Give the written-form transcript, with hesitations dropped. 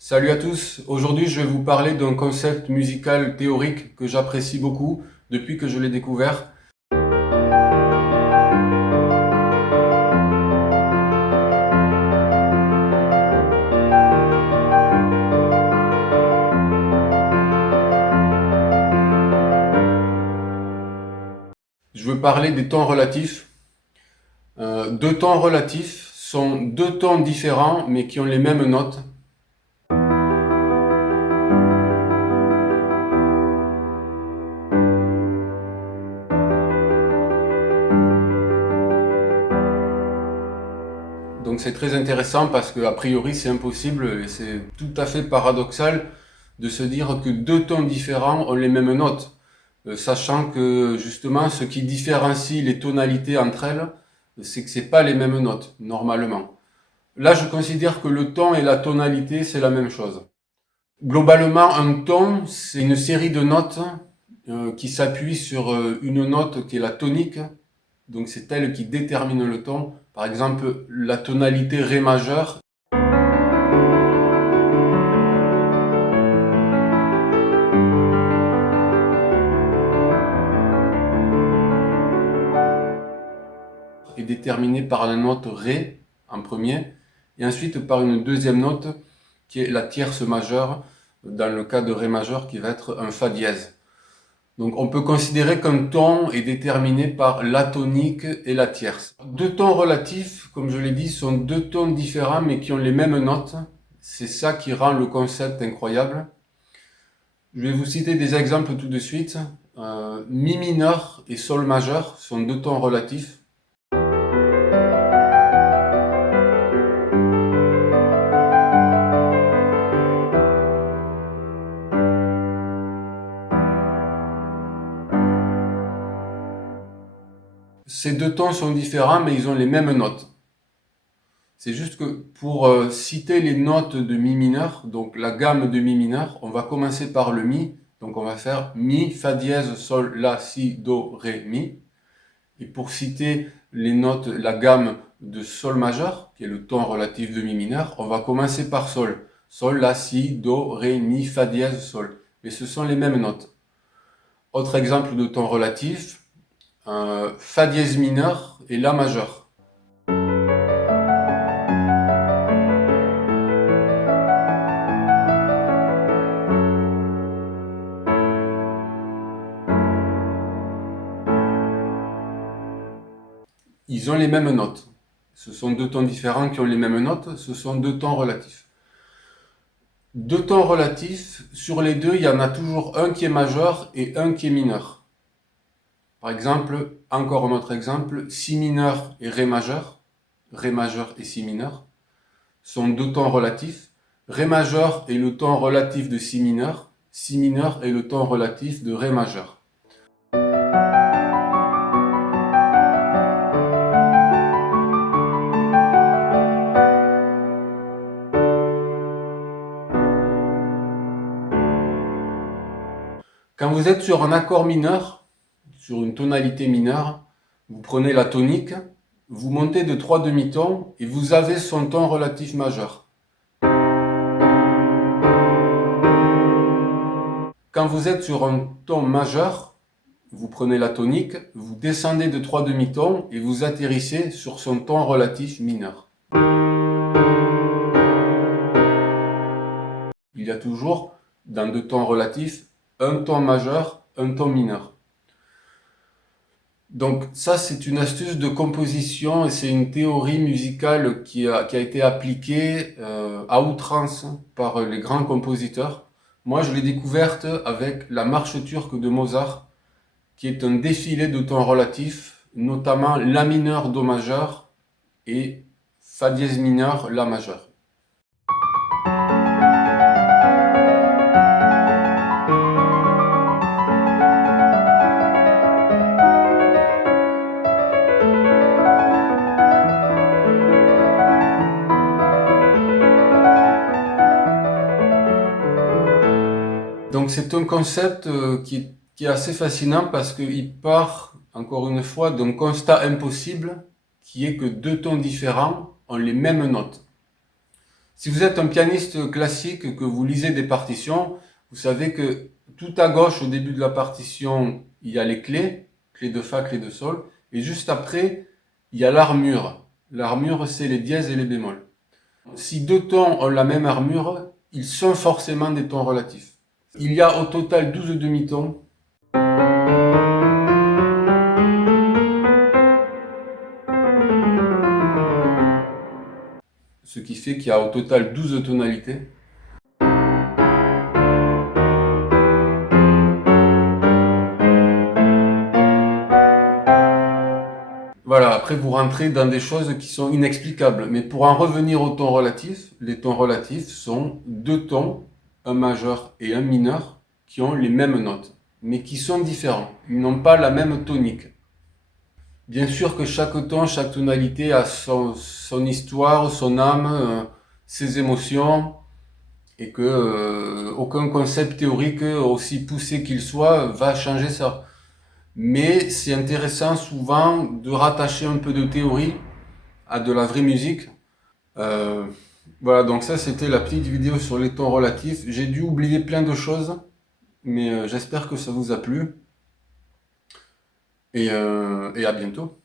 Salut à tous, aujourd'hui je vais vous parler d'un concept musical théorique que j'apprécie beaucoup depuis que je l'ai découvert. Je veux parler des tons relatifs. Deux tons relatifs sont deux tons différents mais qui ont les mêmes notes. Donc c'est très intéressant parce que a priori c'est impossible et c'est tout à fait paradoxal de se dire que deux tons différents ont les mêmes notes. Sachant que justement ce qui différencie les tonalités entre elles, c'est que c'est pas les mêmes notes normalement. Là, je considère que le ton et la tonalité, c'est la même chose. Globalement, un ton, c'est une série de notes qui s'appuient sur une note qui est la tonique. Donc, c'est elle qui détermine le ton. Par exemple, la tonalité Ré majeur est déterminée par la note Ré en premier, et ensuite par une deuxième note qui est la tierce majeure, dans le cas de Ré majeur, qui va être un Fa dièse. Donc on peut considérer qu'un ton est déterminé par la tonique et la tierce. Deux tons relatifs, comme je l'ai dit, sont deux tons différents mais qui ont les mêmes notes. C'est ça qui rend le concept incroyable. Je vais vous citer des exemples tout de suite. Mi mineur et Sol majeur sont deux tons relatifs. Ces deux tons sont différents mais ils ont les mêmes notes. C'est juste que pour citer les notes de mi mineur, donc la gamme de mi mineur, on va commencer par le mi. Donc on va faire mi, fa dièse, sol, la, si, do, ré, mi. Et pour citer les notes, la gamme de sol majeur, qui est le ton relatif de mi mineur, on va commencer par sol. Sol, la, si, do, ré, mi, fa dièse, sol. Mais ce sont les mêmes notes. Autre exemple de ton relatif, fa dièse mineur et la majeur. Ils ont les mêmes notes. Ce sont deux tons différents qui ont les mêmes notes, ce sont deux tons relatifs. Deux tons relatifs, sur les deux, il y en a toujours un qui est majeur et un qui est mineur. Par exemple, encore un autre exemple, si mineur et ré majeur et si mineur, sont deux tons relatifs. Ré majeur est le ton relatif de si mineur est le ton relatif de ré majeur. Quand vous êtes sur un accord mineur, sur une tonalité mineure, vous prenez la tonique, vous montez de 3 demi-tons et vous avez son ton relatif majeur. Quand vous êtes sur un ton majeur, vous prenez la tonique, vous descendez de 3 demi-tons et vous atterrissez sur son ton relatif mineur. Il y a toujours, dans deux tons relatifs, un ton majeur, un ton mineur. Donc ça, c'est une astuce de composition et c'est une théorie musicale qui a été appliquée à outrance par les grands compositeurs. Moi, je l'ai découverte avec la marche turque de Mozart, qui est un défilé de tons relatifs, notamment La mineur, Do majeur et Fa dièse mineur, La majeur. Donc c'est un concept qui est assez fascinant parce qu'il part, encore une fois, d'un constat impossible qui est que deux tons différents ont les mêmes notes. Si vous êtes un pianiste classique, que vous lisez des partitions, vous savez que tout à gauche, au début de la partition, il y a les clés, clé de fa, clé de sol, et juste après, il y a l'armure. L'armure, c'est les dièses et les bémols. Si deux tons ont la même armure, ils sont forcément des tons relatifs. Il y a au total 12 demi-tons. Ce qui fait qu'il y a au total 12 tonalités. Voilà, après vous rentrez dans des choses qui sont inexplicables. Mais pour en revenir aux tons relatifs, les tons relatifs sont deux tons, un majeur et un mineur, qui ont les mêmes notes, mais qui sont différents. Ils n'ont pas la même tonique. Bien sûr que chaque ton, chaque tonalité a son histoire, son âme, ses émotions, et que aucun concept théorique, aussi poussé qu'il soit, va changer ça. Mais c'est intéressant souvent de rattacher un peu de théorie à de la vraie musique. Euh, voilà, donc ça c'était la petite vidéo sur les tons relatifs. J'ai dû oublier plein de choses, mais j'espère que ça vous a plu. Et à bientôt.